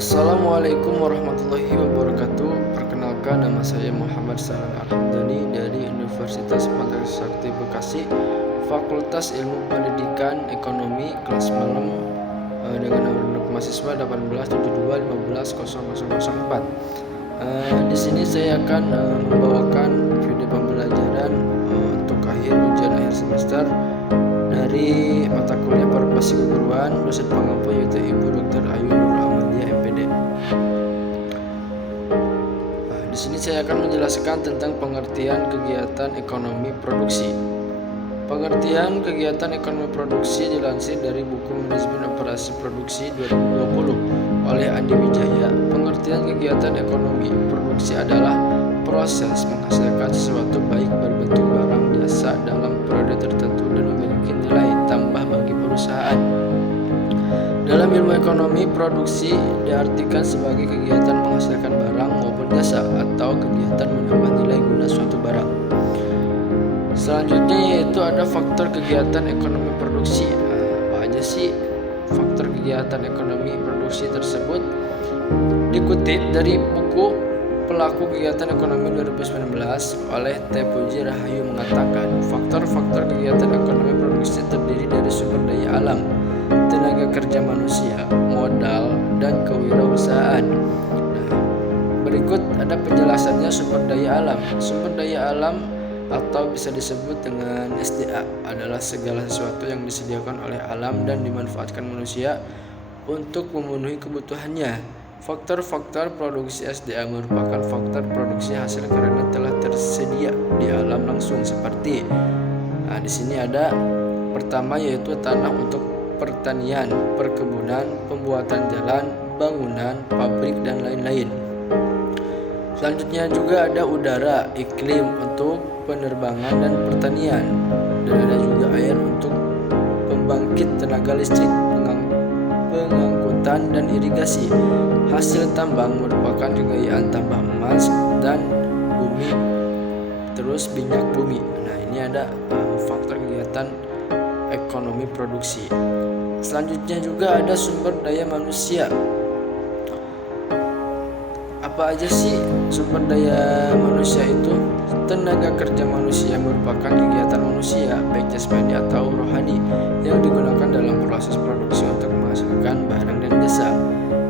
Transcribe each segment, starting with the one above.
Assalamualaikum warahmatullahi wabarakatuh. Perkenalkan, nama saya Muhammad Salan Al-Hamdani dari Universitas Patriot Sakti Bekasi, Fakultas Ilmu Pendidikan Ekonomi, kelas malam, dengan nomor mahasiswa 1872150004. Di sini saya akan membawakan video pembelajaran untuk ujian akhir semester dari mata kuliah Profesi Keguruan, dosen pengampu yaitu Ibu Dr. Ayu Nur Ahmadiyah MPD. Di sini saya akan menjelaskan tentang pengertian kegiatan ekonomi produksi. Pengertian kegiatan ekonomi produksi dilansir dari buku Manajemen Operasi Produksi 2020 oleh Andi Wijaya. Pengertian kegiatan ekonomi produksi adalah proses menghasilkan sesuatu baik berbentuk barang jasa dalam periode tertentu dan memiliki nilai tambah bagi perusahaan. Dalam ilmu ekonomi, produksi diartikan sebagai kegiatan menghasilkan barang maupun jasa atau kegiatan menambah nilai guna suatu barang. Selanjutnya yaitu ada faktor kegiatan ekonomi produksi. Apa aja sih faktor kegiatan ekonomi produksi tersebut? Dikutip dari buku Pelaku Kegiatan Ekonomi 2019 oleh T. Puji Rahayu mengatakan, faktor-faktor kegiatan ekonomi produksi terdiri dari sumber daya alam, tenaga kerja manusia, modal, dan kewirausahaan. Berikut ada penjelasannya sumber daya alam. Sumber daya alam atau bisa disebut dengan SDA adalah segala sesuatu yang disediakan oleh alam dan dimanfaatkan manusia untuk memenuhi kebutuhannya. Faktor-faktor produksi SDA merupakan faktor produksi hasil karena telah tersedia di alam langsung seperti di sini ada pertama yaitu tanah untuk pertanian, perkebunan, pembuatan jalan, bangunan, pabrik, dan lain-lain. Selanjutnya juga ada udara, iklim untuk penerbangan dan pertanian, dan ada juga air untuk pembangkit tenaga listrik, pengangkutan, dan irigasi. Hasil tambang merupakan kekayaan tambah emas dan bumi, terus minyak bumi. Nah, ini ada faktor kegiatan ekonomi produksi. Selanjutnya juga ada sumber daya manusia. Apa aja sih sumber daya manusia itu? Tenaga kerja manusia merupakan kegiatan manusia, baik jasmani atau rohani, yang digunakan dalam proses produksi untuk menghasilkan barang dan jasa.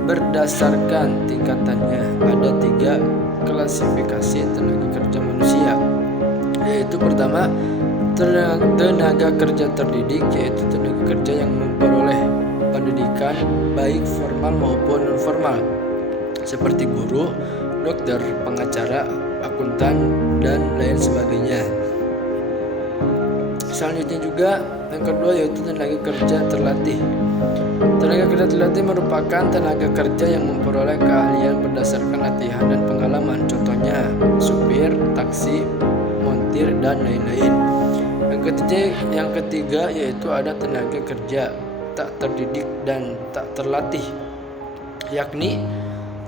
Berdasarkan tingkatannya, ada 3 klasifikasi tenaga kerja manusia, yaitu pertama, tenaga kerja terdidik, yaitu tenaga kerja yang memperoleh pendidikan baik formal maupun non formal, seperti guru, dokter, pengacara, akuntan, dan lain sebagainya. Selanjutnya juga yang kedua yaitu tenaga kerja terlatih. Tenaga kerja terlatih merupakan tenaga kerja yang memperoleh keahlian berdasarkan latihan dan pengalaman, contohnya supir, taksi, montir, dan lain-lain. Yang ketiga yaitu ada tenaga kerja tak terdidik dan tak terlatih, yakni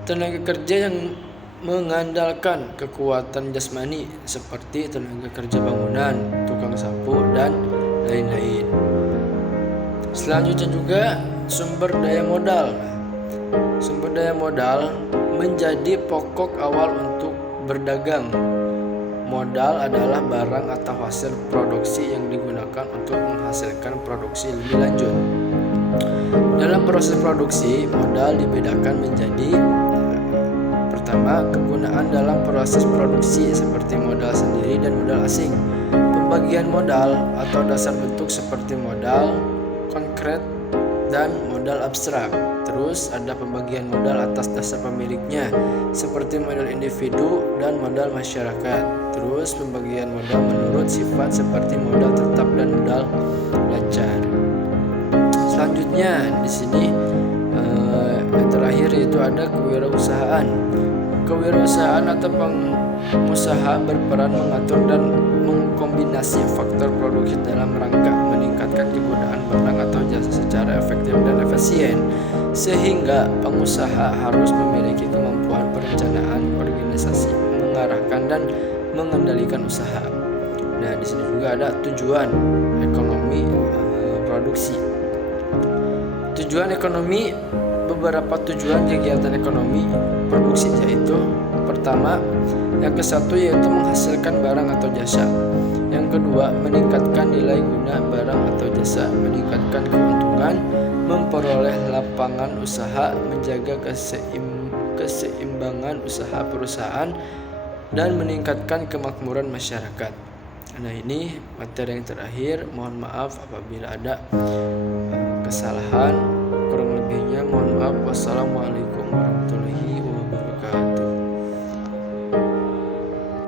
tenaga kerja yang mengandalkan kekuatan jasmani seperti tenaga kerja bangunan, tukang sapu, dan lain-lain. Selanjutnya juga sumber daya modal. Sumber daya modal menjadi pokok awal untuk berdagang. Modal adalah barang atau hasil produksi yang digunakan untuk menghasilkan produksi lebih lanjut. Dalam proses produksi, modal dibedakan menjadi pertama, kegunaan dalam proses produksi seperti modal sendiri dan modal asing. Pembagian modal atau dasar bentuk seperti modal konkret dan modal abstrak. Terus ada pembagian modal atas dasar pemiliknya seperti modal individu dan modal masyarakat. Terus pembagian modal menurut sifat seperti modal tetap dan modal lancar. Selanjutnya di sini yang terakhir yaitu ada kewirausahaan. Kewirausahaan atau pengusaha berperan mengatur dan mengkombinasi faktor produksi dalam rangka meningkatkan kegunaan barang atau jasa secara efektif dan efisien, sehingga pengusaha harus memiliki kemampuan perencanaan, organisasi, mengarahkan, dan mengendalikan usaha. Nah, di sini juga ada tujuan ekonomi produksi. Tujuan ekonomi beberapa tujuan kegiatan ekonomi produksi, yaitu pertama, yang ke-1 yaitu menghasilkan barang atau jasa. Yang kedua, meningkatkan nilai guna barang atau jasa, meningkatkan keuntungan, memperoleh lapangan usaha, menjaga keseimbangan usaha perusahaan, dan meningkatkan kemakmuran masyarakat. Nah, ini materi yang terakhir. Mohon maaf apabila ada kesalahan. Kurang lebihnya mohon maaf. Wassalamualaikum warahmatullahi wabarakatuh.